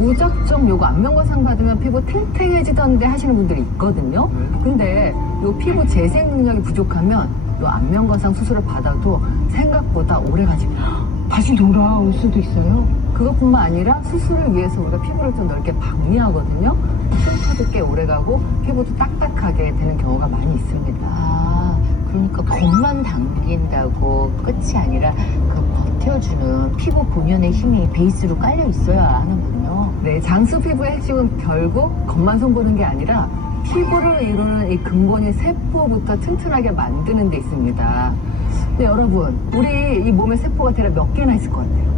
무작정 요거 안면거상 받으면 피부 탱탱해지던데 하시는 분들이 있거든요. 근데 요 피부 재생 능력이 부족하면 요 안면거상 수술을 받아도 생각보다 오래가집니다. 다시 돌아올 수도 있어요? 그것뿐만 아니라 수술을 위해서 우리가 피부를 좀 넓게 박리하거든요. 흉터도 꽤 오래가고 피부도 딱딱하게 되는 경우가 많이 있습니다. 아, 그러니까 겉만 당긴다고 끝이 아니라 그 버텨주는 피부 본연의 힘이 베이스로 깔려 있어야 하는군요. 네, 장수 피부의 핵심은 결국 겉만 손보는 게 아니라 피부를 이루는 이 근본인 세포부터 튼튼하게 만드는 데 있습니다. 근데 여러분, 우리 이 몸에 세포가 대략 몇 개나 있을 것 같아요?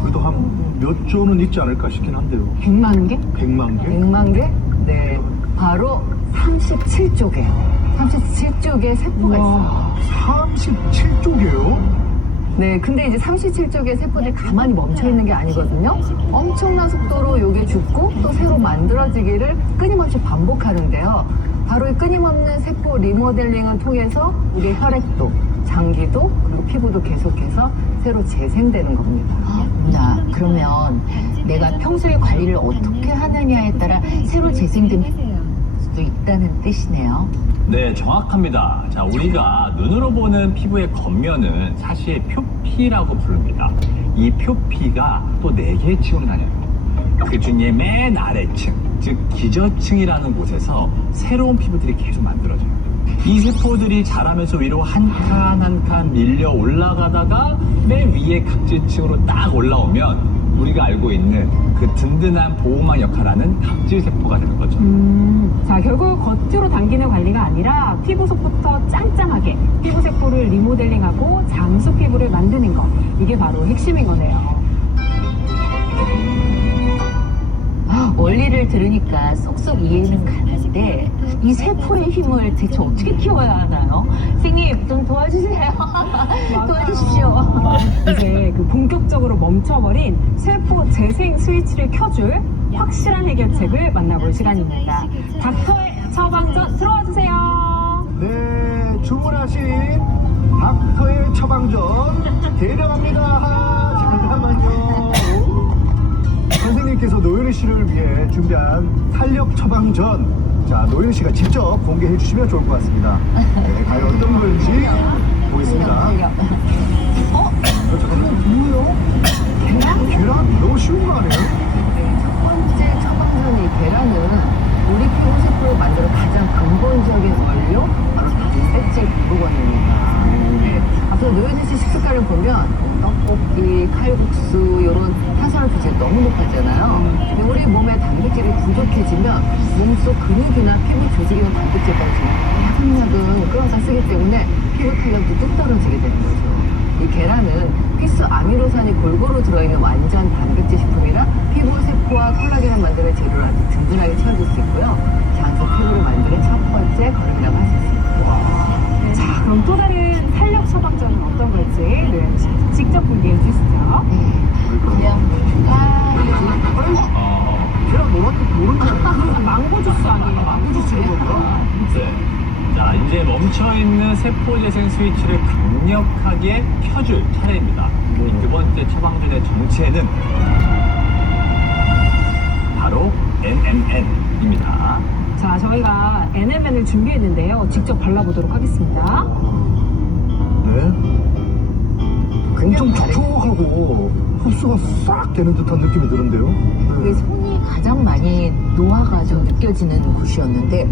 그래도 한 몇 조는 있지 않을까 싶긴 한데요. 100만 개? 100만 개? 100만 개? 네, 바로 37조 개. 37조 개의 세포가 있어요. 37조개요? 네, 근데 이제 37조 개의 세포들이 가만히 멈춰 있는 게 아니거든요. 엄청난 속도로 요게 죽고 또 새로 만들어지기를 끊임없이 반복하는데요. 바로 이 끊임없는 세포 리모델링을 통해서 우리의 혈액도, 장기도, 그리고 피부도 계속해서 새로 재생되는 겁니다. 나 그러면 내가 평소에 관리를 어떻게 하느냐에 따라 새로 재생될 수도 있다는 뜻이네요. 네, 정확합니다. 자, 우리가 눈으로 보는 피부의 겉면은 사실 표피라고 부릅니다. 이 표피가 또 4개의 층으로 나뉘어요. 그 중에 맨 아래층, 즉 기저층이라는 곳에서 새로운 피부들이 계속 만들어져요. 이 세포들이 자라면서 위로 한 칸 한 칸 밀려 올라가다가 맨 위에 각질층으로 딱 올라오면 우리가 알고 있는 그 든든한 보호막 역할하는 각질세포가 되는 거죠. 자, 결국 겉으로 당기는 관리가 아니라 피부 속부터 짱짱하게 피부세포를 리모델링하고 장수 피부를 만드는 것. 이게 바로 핵심인 거네요. 원리를 들으니까 쏙쏙 이해는 가는데 이 세포의 힘을 대체 어떻게 키워야 하나요? 선생님 좀 도와주세요. 도와주십시오. 이제 그 본격적으로 멈춰버린 세포 재생 스위치를 켜줄 확실한 해결책을 만나볼 시간입니다. 닥터의 처방전 들어와 주세요. 네, 주문하신 닥터의 처방전 대령합니다. 잠깐만요. 선생님께서 노현희 씨를 위해 준비한 탄력 처방전. 자, 노현희 씨가 직접 공개해 주시면 좋을 것 같습니다. 네, 과연 어떤 건지 보겠습니다. 뭐요? 계란 너무 쉬운 거 아니에요? 첫 번째 처방전이 계란은 우리 피부 세포를 만드는 가장 근본적인 원료, 바로 단백질 부분입니다. 네. 앞서 노현진 씨 식습관을 보면 떡볶이, 칼국수 이런 탄수화물 비중이 너무 높았잖아요. 근데 우리 몸에 단백질이 부족해지면 몸속 근육이나 피부 조직이나 단백질까지 야금야금 끌어서 쓰기 때문에 피부 탄력도 뚝 떨어지게 되는 거죠. 이 계란은 필수 아미노산이 골고루 들어있는 완전 단백질 식품이라 피부 세포와 콜라겐을 만드는 재료를 아주 든든하게 채워줄 수 있고요. 장수 피부를 만드는 첫 번째 걸음이라고 할 수 있습니다. 자, 그럼 또 다른 탄력 처방전은 어떤 걸지 노현희 씨 직접 공개해 주시죠. 그냥 계란 노랗게 모른 거 망고 주스 아니에요? 망고 주스 이런 거? 네. 자, 이제 멈춰있는 세포재생 스위치를 강력하게 켜줄 차례입니다. 이 두 번째 처방전의 정체는 바로 NMN입니다. 자, 저희가 NMN을 준비했는데요. 직접 발라보도록 하겠습니다. 네. 엄청 촉촉하고 흡수가 싹 되는 듯한 느낌이 드는데요. 그 네. 손이 가장 많이 노화가 좀 느껴지는 곳이었는데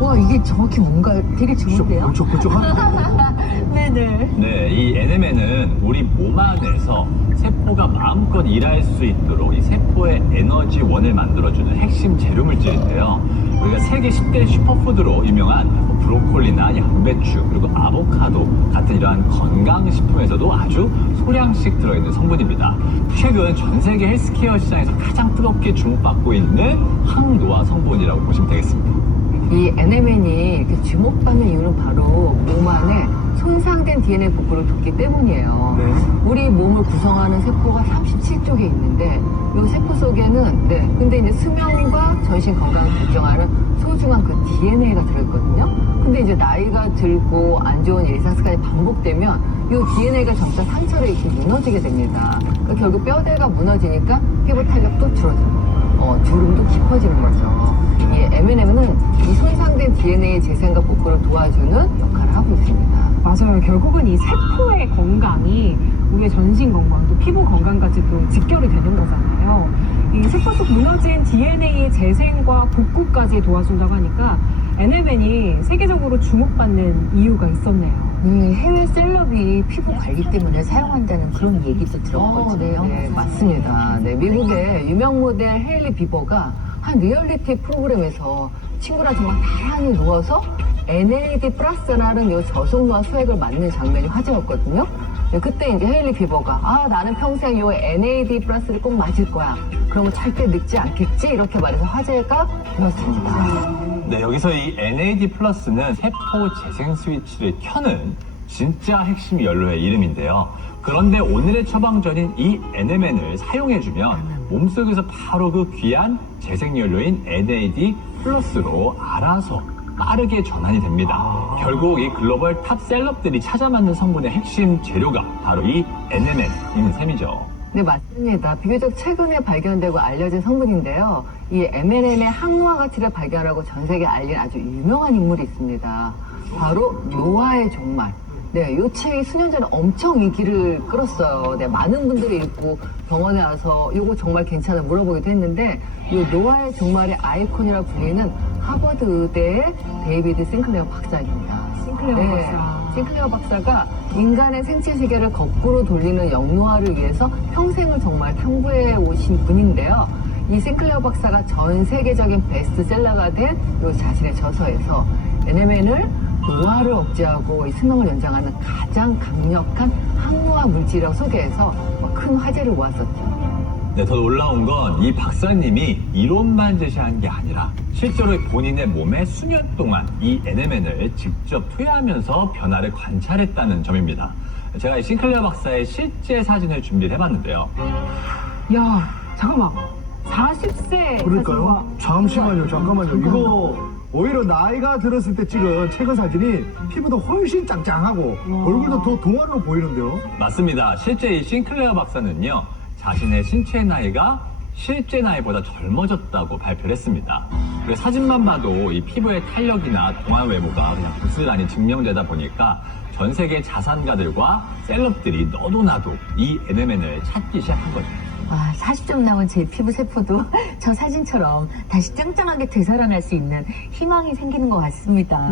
와 이게 정확히 뭔가 되게 좋은데요? 끈적끈적한 네네. 네, 이 NMN은 우리 몸 안에서 세포가 마음껏 일할 수 있도록 이 세포의 에너지원을 만들어주는 핵심 재료 물질인데요. 우리가 세계 10대 슈퍼푸드로 유명한 브로콜리나 양배추 그리고 아보카도 같은 이러한 건강식품에서도 아주 소량씩 들어있는 성분입니다. 최근 전 세계 헬스케어 시장에서 가장 뜨겁게 주목받고 있는 항노화 성분이라고 보시면 되겠습니다. 이 NMN이 이렇게 주목받는 이유는 바로 몸 안에 손상된 DNA 복구를 돕기 때문이에요. 네. 우리 몸을 구성하는 세포가 37쪽에 있는데 이 세포 속에는 근데 이제 수명과 전신 건강을 결정하는 소중한 그 DNA가 들어있거든요. 근데 이제 나이가 들고 안 좋은 일상 습관이 반복되면 이 DNA가 점차 상처를 입고 무너지게 됩니다. 그러니까 결국 뼈대가 무너지니까 피부 탄력도 줄어들고 주름도 깊어지는 거죠. 이 M&M은 이 손상된 DNA 재생과 복구를 도와주는 역할을 하고 있습니다. 맞아요. 결국은 이 세포의 건강이 우리의 전신 건강, 또 피부 건강까지도 직결이 되는 거잖아요. 이 세포 속 무너진 DNA 재생과 복구까지 도와준다고 하니까 M&M이 세계적으로 주목받는 이유가 있었네요. 해외 셀럽이 피부 관리 때문에 사용한다는 그런 얘기도 들었거든요. 네, 맞습니다. 네, 미국의 유명 모델 헤일리 비버가 한 리얼리티 프로그램에서 친구랑 정말 나란히 누워서 NAD 플러스라는 요 저속노화 수액을 맞는 장면이 화제였거든요. 네, 그때 이제 헤일리 비버가 나는 평생 요 NAD 플러스를 꼭 맞을 거야. 그러면 절대 늙지 않겠지? 이렇게 말해서 화제가 되었습니다. 네, 여기서 이 NAD 플러스는 세포 재생 스위치를 켜는 진짜 핵심 연료의 이름인데요. 그런데 오늘의 처방전인 이 NMN을 사용해주면 몸속에서 바로 그 귀한 재생 연료인 NAD 플러스로 알아서 빠르게 전환이 됩니다. 결국 이 글로벌 탑 셀럽들이 찾아 맞는 성분의 핵심 재료가 바로 이 NMN인 셈이죠. 네, 맞습니다. 비교적 최근에 발견되고 알려진 성분인데요. 이 M&M의 항노화 가치를 발견하고 전 세계에 알린 아주 유명한 인물이 있습니다. 바로 노화의 종말. 네, 이 책이 수년 전에 엄청 인기를 끌었어요. 네, 많은 분들이 읽고 병원에 와서 이거 정말 괜찮아 물어보기도 했는데 이 노화의 종말의 아이콘이라 불리는 하버드 의대의 데이비드 싱클레어 박사입니다. 싱클레어 박사. 싱클레어 박사가 인간의 생체 시계를 거꾸로 돌리는 영노화를 위해서 평생을 정말 탐구해 오신 분인데요. 이 싱클레어 박사가 전 세계적인 베스트셀러가 된 이 자신의 저서에서 NMN을 노화를 억제하고 이 수명을 연장하는 가장 강력한 항노화 물질이라고 소개해서 큰 화제를 모았었죠. 네, 더 놀라운 건 이 박사님이 이론만 제시한 게 아니라 실제로 본인의 몸에 수년 동안 이 NMN을 직접 투여하면서 변화를 관찰했다는 점입니다. 제가 이 싱클레어 박사의 실제 사진을 준비를 해봤는데요. 야, 잠깐만. 40세 그럴까요? 잠시만요, 잠깐만요. 이거 오히려 나이가 들었을 때 찍은 최근 사진이 피부도 훨씬 짱짱하고 얼굴도 더 동안으로 보이는데요. 맞습니다. 실제 이 싱클레어 박사는요, 자신의 신체 나이가 실제 나이보다 젊어졌다고 발표를 했습니다. 그래서 사진만 봐도 이 피부의 탄력이나 동안 외모가 그냥 고스란히 증명되다 보니까 전 세계 자산가들과 셀럽들이 너도 나도 이 NMN을 찾기 시작한 거죠. 40점 나온 제 피부 세포도 저 사진처럼 다시 짱짱하게 되살아날 수 있는 희망이 생기는 것 같습니다.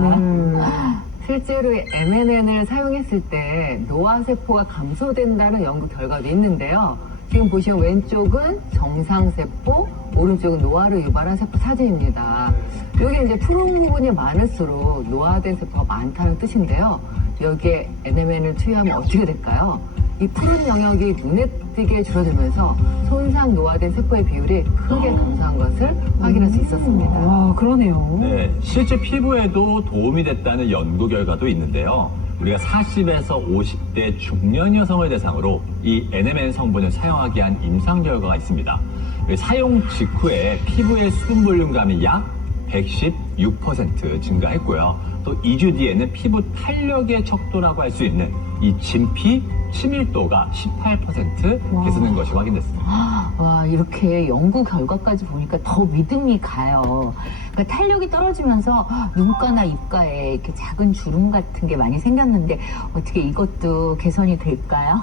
실제로 이 M&N을 사용했을 때 노화세포가 감소된다는 연구 결과도 있는데요. 지금 보시면 왼쪽은 정상세포, 오른쪽은 노화를 유발한 세포 사진입니다. 여기 이제 푸른 부분이 많을수록 노화된 세포가 많다는 뜻인데요. 여기에 NMN을 투여하면 어떻게 될까요? 이 푸른 영역이 눈에 띄게 줄어들면서 손상 노화된 세포의 비율이 크게 감소한 것을 확인할 수 있었습니다. 와, 그러네요. 네, 실제 피부에도 도움이 됐다는 연구 결과도 있는데요. 우리가 40에서 50대 중년 여성을 대상으로 이 NMN 성분을 사용하게 한 임상 결과가 있습니다. 사용 직후에 피부의 수분 볼륨감이 약 116% 증가했고요. 또 2주 뒤에는 피부 탄력의 척도라고 할 수 있는 이 진피 치밀도가 18% 개선된 것이 확인됐습니다. 와, 이렇게 연구 결과까지 보니까 더 믿음이 가요. 그러니까 탄력이 떨어지면서 눈가나 입가에 이렇게 작은 주름 같은 게 많이 생겼는데 어떻게 이것도 개선이 될까요?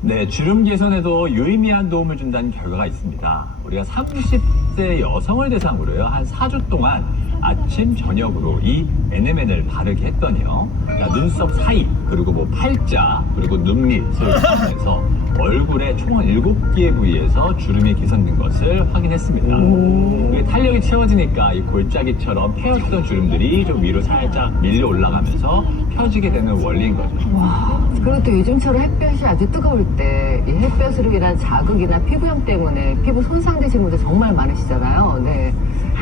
네, 주름 개선에도 유의미한 도움을 준다는 결과가 있습니다. 우리가 30대 여성을 대상으로요, 한 4주 동안 아침, 저녁으로 이 NMN을 바르게 했더니요, 그러니까 눈썹 사이, 그리고 뭐 팔자, 그리고 눈밑을 포함해서 얼굴의 총 7개의 부위에서 주름이 개선된 것을 확인했습니다. 이게 탄력이 채워지니까 이 골짜기처럼 패였던 주름들이 좀 위로 살짝 밀려 올라가면서 펴지게 되는 원리인 거죠. 그리고 또 요즘처럼 햇볕이 아주 뜨거울 때 이 햇볕으로 인한 자극이나 피부염 때문에 피부 손상되신 분들 정말 많으시잖아요. 네.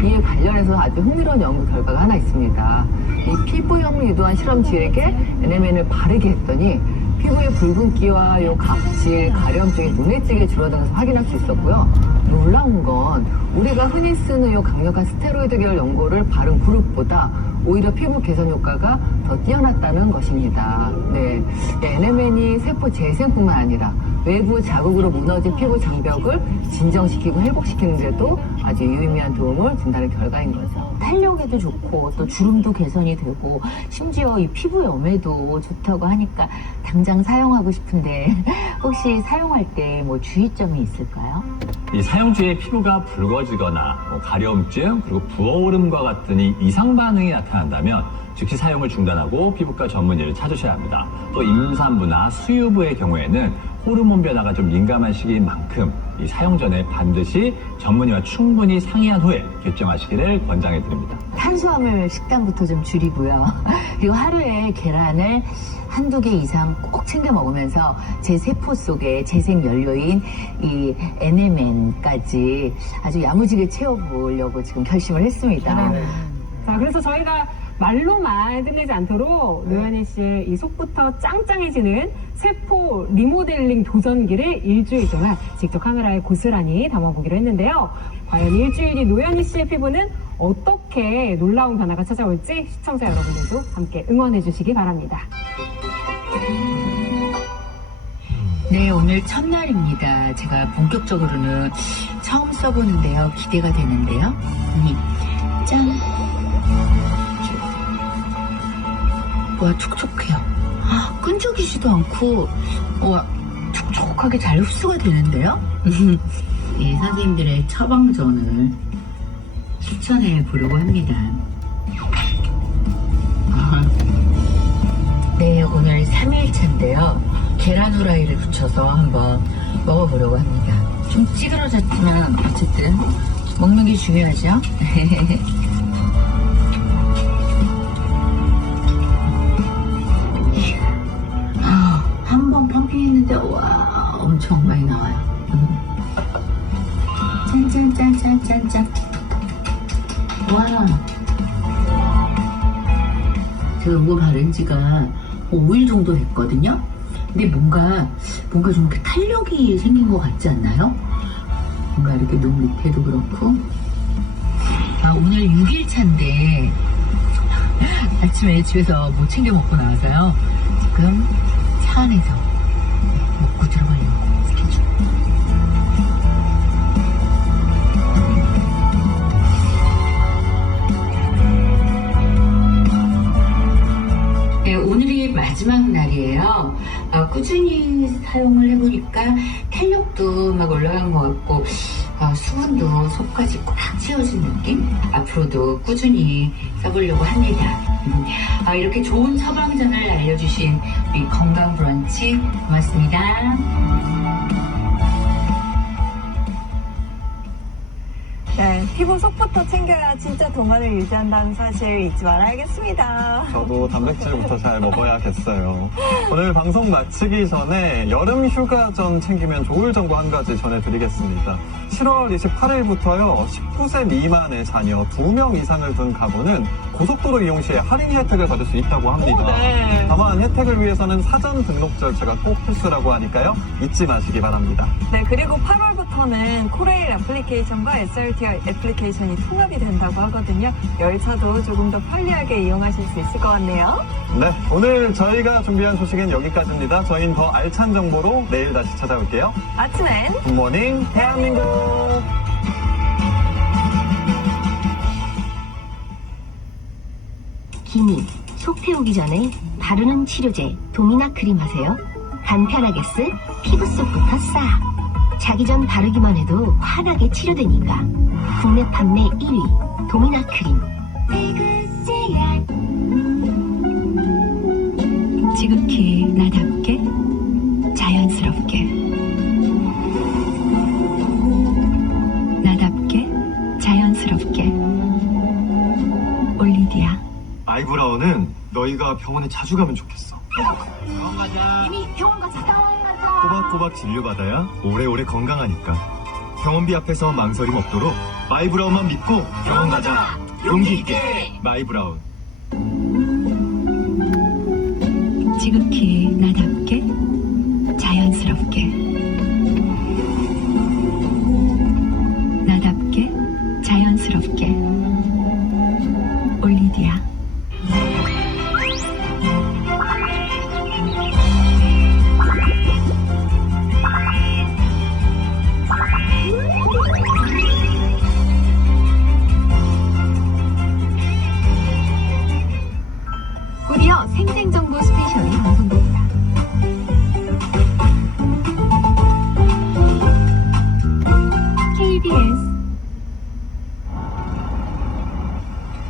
이에 관련해서 아주 흥미로운 연구 결과가 하나 있습니다. 이 피부염을 유도한 실험쥐에게 NMN을 바르게 했더니 피부의 붉은기와 요 각질, 가려움증이 눈에 띄게 줄어든 것을 확인할 수 있었고요. 놀라운 건 우리가 흔히 쓰는 요 강력한 스테로이드 계열 연고를 바른 그룹보다 오히려 피부 개선 효과가 더 뛰어났다는 것입니다. 네, NMN이 세포 재생뿐만 아니라 외부 자극으로 무너진 피부 장벽을 진정시키고 회복시키는 데도 아주 유의미한 도움을 준다는 결과인 거죠. 탄력에도 좋고 또 주름도 개선이 되고 심지어 이 피부염에도 좋다고 하니까 당장 사용하고 싶은데 혹시 사용할 때 뭐 주의점이 있을까요? 이 사용주의 피부가 붉어지거나 가려움증 그리고 부어오름과 같은 이 이상 반응이 나타난다면 즉시 사용을 중단하고 피부과 전문의를 찾으셔야 합니다. 또 임산부나 수유부의 경우에는 호르몬 변화가 좀 민감한 시기인 만큼 이 사용 전에 반드시 전문의와 충분히 상의한 후에 결정하시기를 권장해 드립니다. 탄수화물 식단부터 좀 줄이고요. 그리고 하루에 계란을 한두 개 이상 꼭 챙겨 먹으면서 제 세포 속에 재생 연료인 이 NMN까지 아주 야무지게 채워보려고 지금 결심을 했습니다. 자, 그래서 저희가 말로만 끝내지 않도록 노현희 씨의 이 속부터 짱짱해지는 세포 리모델링 도전기를 일주일 동안 직접 카메라에 고스란히 담아보기로 했는데요. 과연 일주일 뒤 노현희 씨의 피부는 어떻게 놀라운 변화가 찾아올지 시청자 여러분들도 함께 응원해 주시기 바랍니다. 네, 오늘 첫날입니다. 제가 본격적으로는 처음 써보는데요. 기대가 되는데요. 짠! 와, 촉촉해요. 끈적이지도 않고, 와, 촉촉하게 잘 흡수가 되는데요? 이 선생님들의 처방전을 추천해 보려고 합니다. 네, 오늘 3일차인데요. 계란 후라이를 붙여서 한번 먹어보려고 합니다. 좀 찌그러졌지만 어쨌든 먹는 게 중요하죠. 한 번 펌핑했는데 와 엄청 많이 나와요. 짠짠짠짠짠짠. 와. 제가 이거 바른 지가 5일 정도 됐거든요. 근데 뭔가 좀 이렇게 탄력이 생긴 것 같지 않나요? 뭔가 이렇게 눈 밑에도 그렇고. 오늘 6일 차인데 아침에 집에서 못 챙겨 먹고 나와서요. 지금 차 안에서 먹고 들어가려고 스케줄. 네, 오늘이 마지막 날이에요. 꾸준히 사용을 해보니까 탄력도 막 올라간 것 같고 수분도 속까지 꽉 채워진 느낌? 앞으로도 꾸준히 써보려고 합니다. 이렇게 좋은 처방전을 알려주신 우리 건강 브런치 고맙습니다. 네, 피부 속부터 챙겨야 진짜 동안을 유지한다는 사실 잊지 말아야겠습니다. 저도 단백질부터 잘 먹어야겠어요. 오늘 방송 마치기 전에 여름 휴가 전 챙기면 좋을 정보 한 가지 전해드리겠습니다. 7월 28일부터요, 19세 미만의 자녀 2명 이상을 둔 가구는 고속도로 이용 시에 할인 혜택을 받을 수 있다고 합니다. 네. 다만 혜택을 위해서는 사전 등록 절차가 꼭 필수라고 하니까요, 잊지 마시기 바랍니다. 네, 그리고 8월부터는 코레일 애플리케이션과 SRT 애플리케이션이 통합이 된다고 하거든요. 열차도 조금 더 편리하게 이용하실 수 있을 것 같네요. 네, 오늘 저희가 준비한 소식은 여기까지입니다. 저희는 더 알찬 정보로 내일 다시 찾아올게요. 아침엔 굿모닝 대한민국! 기미, 속 태우기 전에 바르는 치료제 도미나 크림 하세요. 간편하게 쓴 피부 속부터 싹. 자기 전 바르기만 해도 환하게 치료되니까. 국내 판매 1위 도미나 크림. 지극히 나답게 자연스럽게 나답게 자연스럽게 올리디아. 아이브라운은 너희가 병원에 자주 가면 좋겠어. 이미 병원 가서 싸워야지. 꼬박꼬박 진료받아야 오래오래 건강하니까. 병원비 앞에서 망설임 없도록 마이브라운만 믿고 병원 가자. 용기 있게 마이브라운. 지극히 나답게 자연스럽게 나답게 자연스럽게 올리디아. 곧이어 생생정보 스페셜이 방송됩니다. KBS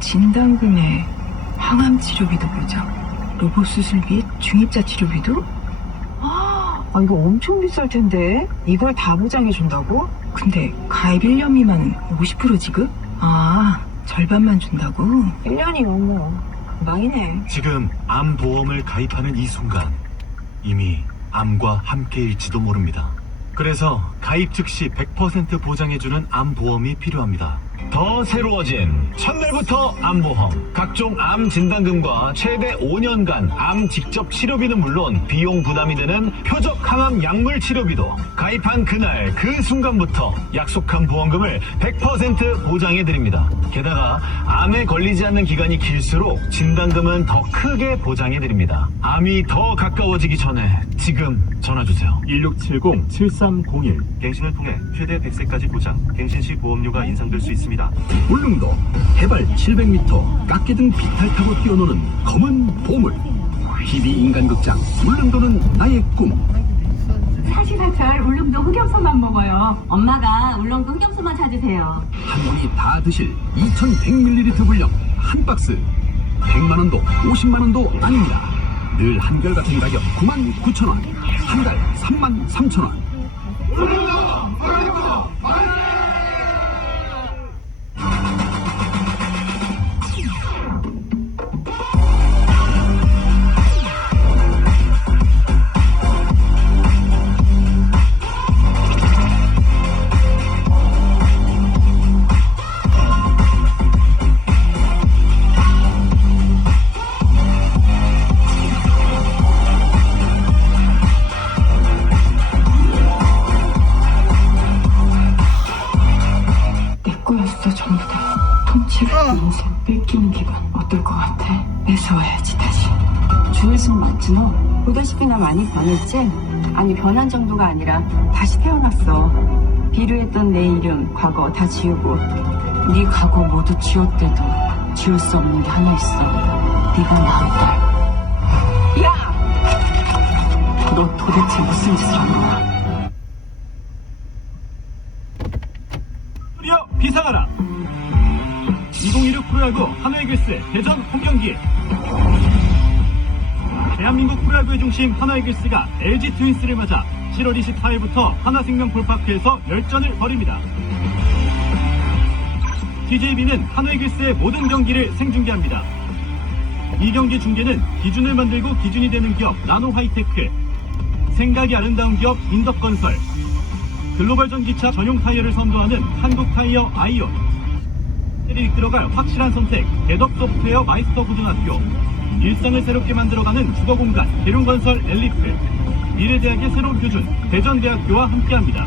진단금에 항암 치료비도 보장, 로봇 수술비, 중입자 치료비도? 아, 이거 엄청 비쌀 텐데. 이걸 다 보장해 준다고? 근데 가입 1년 미만은 50% 지급? 아, 절반만 준다고? 1년이면 뭐 망이네. 지금 암보험을 가입하는 이 순간 이미 암과 함께일지도 모릅니다. 그래서 가입 즉시 100% 보장해주는 암보험이 필요합니다. 더 새로워진 첫날부터 암보험. 각종 암 진단금과 최대 5년간 암 직접 치료비는 물론 비용 부담이 되는 표적 항암 약물 치료비도 가입한 그날 그 순간부터 약속한 보험금을 100% 보장해드립니다. 게다가 암에 걸리지 않는 기간이 길수록 진단금은 더 크게 보장해드립니다. 암이 더 가까워지기 전에 지금 전화주세요. 1670-7301. 갱신을 통해 최대 100세까지 보장, 갱신 시 보험료가 인상될 수 있습니다. 울릉도 해발 700m 깎이등 비탈 타고 뛰어노는 검은 보물. TV 인간극장 울릉도는 나의 꿈. 사시사철 울릉도 흑염소만 먹어요. 엄마가 울릉도 흑염소만 찾으세요. 한 분이 다 드실 2100ml 분량 한 박스. 100만원도 50만원도 아닙니다. 늘 한결같은 가격 99,000원. 한 달 33,000원. 전부 다 통째로 인생 뺏기는 기분 어떨 것 같아? 뺏어와야지 다시. 주일승 맞지 너? 보다시피 나 많이 변했지? 아니 변한 정도가 아니라 다시 태어났어. 비루했던 내 이름, 과거 다 지우고 네 과거 모두 지웠대도 지울 수 없는 게 하나 있어. 네가 낳은 딸. 야! 너 도대체 무슨 짓을 한 거야? 드디어 비상하라. 2016 프로야구 하나이글스 대전 홈경기. 대한민국 프로야구의 중심 하나이글스가 LG 트윈스를 맞아 7월 24일부터 하나생명 볼파크에서 열전을 벌입니다. TJB는 하나이글스의 모든 경기를 생중계합니다. 이 경기 중계는 기준을 만들고 기준이 되는 기업 나노 하이테크, 생각이 아름다운 기업 인덕건설, 글로벌 전기차 전용 타이어를 선도하는 한국타이어 아이온, 를 이끌어갈 확실한 선택 대덕 소프트웨어 마이스터 고등학교, 일상을 새롭게 만들어가는 주거공간 대룡건설 엘리트, 미래대학의 새로운 표준 대전대학교와 함께합니다.